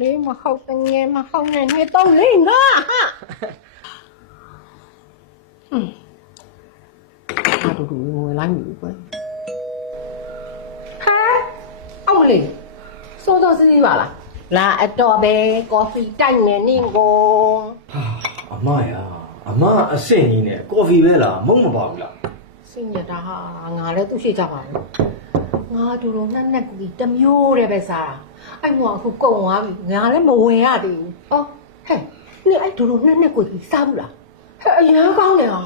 လေးမဟုတ်တငယ်မဟုတ်နဲ့နှစ်သုံးလေးငါဟာအားတူငွေလိုက်ပြီကွယ်ဟာအောင်လေစိုးတော့စီးပါလားလာအတော်ပဲကော်ဖီတိုက်နေနေကို ဟာအမရာအမအဆင့်ကြီးနဲ့ကော်ဖီပဲလားမုံမပါဘူးလား စိတ်ညစ်တာဟာငါလည်းသူ့ရှိကြပါဘူးငါတူတူနှက်နှက်ကူတမျိုးတည်းပဲစားအဲ့မောအခုကုံသွားပြီငါလည်းမဝင်ရသေးဘူးအော်ဟဲ့နင်အဲ့တူတူနှက်နှက်ကူစားဘူးလားဟဲ့အရန်ကောင်းတယ်ဟာ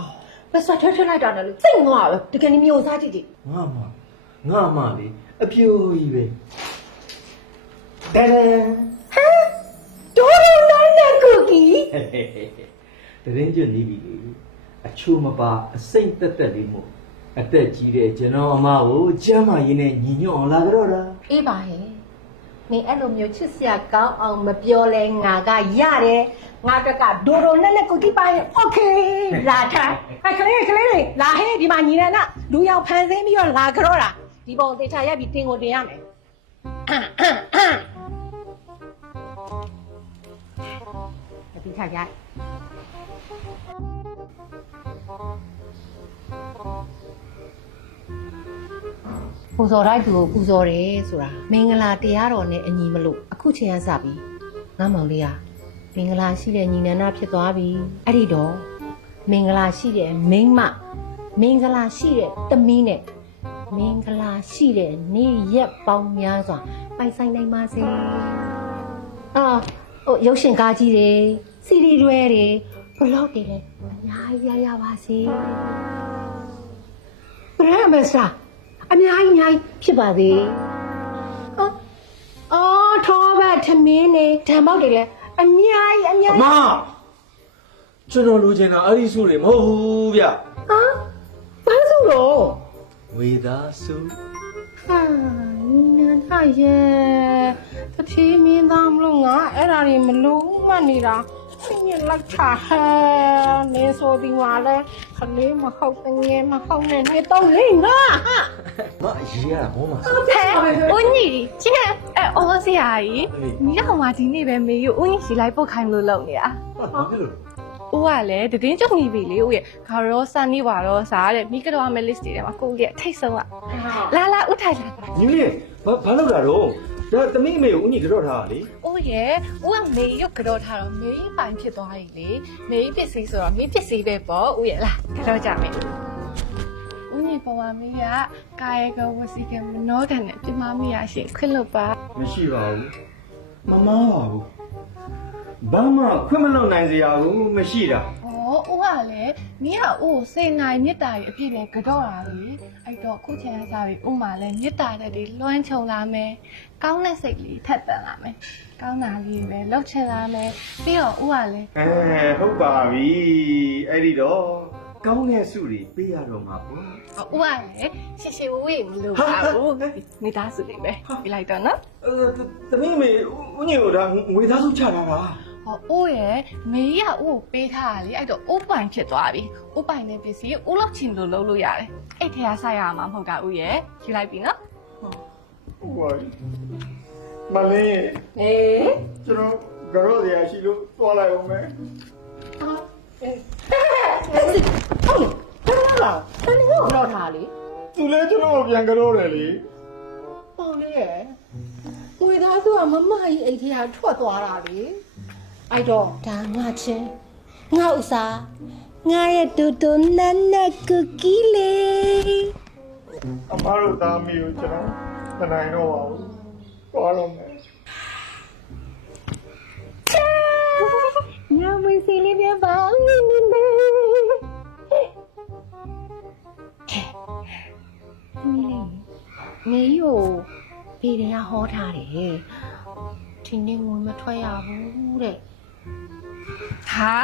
ပဲဆွတ်ထွက်ထွက်လိုက်တာလည်းစိတ်ငွားပဲတကယ်မျိုးစားကြည့်ကြည့် ငါမလေအပြိုကြီးပဲတဒန် ဟဲ့တူတူနှက်နှက်ကူကြီး တရင်ကျွနေပြီလေအချိုးမပါအစိမ့်တက်တက်လေးမို့အသက်ကြီးတဲ့ကျွန်တော်အမကိုကျမ်းမာရင်းနဲ့ညီညွတ်အောင်လာကြတော့တာ အေးပါဟဲ့နင်အဲ့လိုမျိုးချစ်စရာကောင်းအောင်မပြောလဲငါကရတယ်ငါတက်ကဒိုဒိုနဲ့ကိုကြီးပိုင်းโอเคလာထားအဲ့ကလေးလေးလာဟဲ့ဒီမှာညီနေနာလူရောက်ဖန်ဆင်းပြီးတော့လာကြတော့တာဒီပုံသေချာရက်ပြီးတင်ကိုတင်ရမယ်ဒီချာရပူဇော်လိုက်သူကိုပူဇော်တယ်ဆိုတာမင်္ဂလာတရားတော်နဲ့အညီမလို့အခုချိန်ရစပြီငါမောင်လေးကမင်္ဂလာရှိတဲ့ညီနန္ဒဖြစ်သွားပြီအဲ့ဒီတော့မင်္ဂလာရှိတဲ့မိန်းမမင်္ဂလာရှိတဲ့သမီးနဲ့မင်္ဂလာရှိတဲ့နေ့ရက်ပေါင်းများစွာပိုင်ဆိုင်နိုင်ပါစေရုပ်ရှင်ကားကြီးတွေစီရီတွေဘလော့တွေလည်းအများကြီးရပါစေဘယ်ရမစားအများကြီးဖြစ်ပါသေးထောပတ်ထမင်းနေဓာတ်ပေါက်တွေလည်းအများကြီး အမကျွန်တော်လိုချင်တာအဲ့ဒီစုတွေမဟုတ်ဘူးဗျ ဘာလို့လို့ ဝေသားစု ဟာနန္ဒရဲ့တတိမင်းသားမလို့ငါအဲ့ဒါတွေမလို့မှနေတာစိတ်ညစ်လိုက်တာဟဲ့နေဆိုဒီမှာလဲခလေးမဟုတ်တငယ်မဟုတ်နဲ့နှစ်သုံးလေးငါဟာ မအရေးရတာဘောမှာ ဦးညီကျင်းအော်ဆရာကြီးမိတော်မှာဒီနေ့ပဲမေယူဦးညီစီလိုက်ပုတ်ခိုင်းလို့လုပ်နေတာ ဘာဖြစ်လို့ ဦးကလည်းတည်င်းကြုံနေပြီလေဦးရဲ့ခါရောစနေပါတော့စားတဲ့မိကတော့မဲ list တွေထဲမှာကိုကြီးအထိတ်ဆုံးကလာဦးထိုင်လာ ညီလေးဘာလုပ်တာတော့ဒါသမီးအမေကိုဦးညီကြော့ထားတာလေ ဦးရဲ့ဦးကမေရုပ်ကတော့ထားတော့မေပိုင်ဖြစ်သွားပြီလေမေပစ္စည်းဆိုတော့မေပစ္စည်းပဲပေါ့ဦးရဲ့လာကြောက်ကြမယ်ဦးညီပေါ်မှာမေကကာယကဝစီကမနောကန်နဲ့ပြမမေရရှိခွင့်လို့ပါ မရှိပါဘူးမမောင်းပါဘူးဘာမှခွင့်မလုပ်နိုင်စရာဘူးမရှိတာ ။အော်ဦးကလည်းမင်းကဦးကိုစိတ်နိုင်မြတ်တာကြီးအဖြစ်ပဲကြော့တာလေ။အဲ့တော့ခုချိန်ကစားပြီးဦးမှလည်းမြတ်တာတဲ့ဒီလွှမ်းခြုံလာမယ်။ကောင်းတဲ့စိတ်လေးထက်သန်လာမယ်။ကောင်းတာလေးပဲလှုပ်ချင်လာမယ်။ပြီးတော့ဦးကလည်း ဟုတ်ပါပြီအဲ့ဒီတော့ကောင်းတဲ့စုတွေပေးရတော့မှာပေါ့ ဦးကလည်းရှည်ရှည်ဝေးမလို့ပါဘူး။မိသားစုလေးပဲပြလိုက်တော့နော် သမီးအမေဦးညီကိုဒါငွေသားစုချထားတာ ။ဟောဦးရဲ့မေကြီးကဦးကိုပေးထားတာလေအဲ့တော့ဦးပိုင်ဖြစ်သွားပြီ။ဦးပိုင်တဲ့ပစ္စည်းဦးလောက်ချင်လို့လုပ်လို့ရတယ်။အဲ့ထဲကဆက်ရမှာမဟုတ်တာဦးရဲ့ယူလိုက်ပြီနော် ဟုတ်ပါပြီမလေး ကျွန်တော်ကြော့စရာရှိလို့သွားလိုက်အောင်မယ် ဟုတ်လားတနင်္ဂနွေတော့ထားလေ သူလည်းကျွန်တော်ကိုပြန်ကြော့တယ်လေ ပေါ့လေငွေသားစုကမမကြီးအိတ်ထဲကထွက်သွားတာလေအဲ့တော့ဒါငါချင်းငါဥစားငါရဲ့တူတူနန်းနက်ကူကီလေး အမတို့သားမီးကိုကျွန်တော်မနိုင်တော့ပါဘူးသွားတော့မယ် ညမစီလေးပြပါနေနေနေမေယိုဖေးရဟောထားတယ်ဒီနေ့ငွေမထွက်ရဘူးတဲ့ ဟာ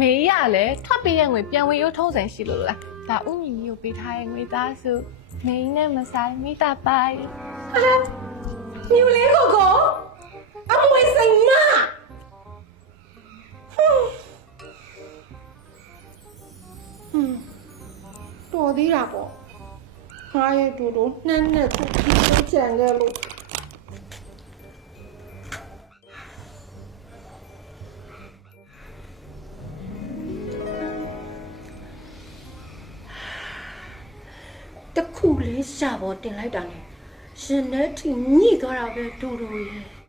မေးရလဲထွက်ပေးရငွေပြန်ဝင်ရုပ်ထုံးစံရှိလို့လားဒါဥညီကြီးကိုပေးထားရဲ့ငွေသားစုမေးနဲ့မဆိုင်မိတာပိုင် မြူလေးကိုကိုအမွေစိန်နာတော်သေးတာပေါ့ငါရဲ့တူတူနှမ်းနဲ့ခုကြီးကြံခဲ့လို့ တစ်ခုလေးရှာပေါ်တင်လိုက်တာနဲ့ရှင်နဲ့ထိညှိသွားတာပဲဒူဒူရဲ့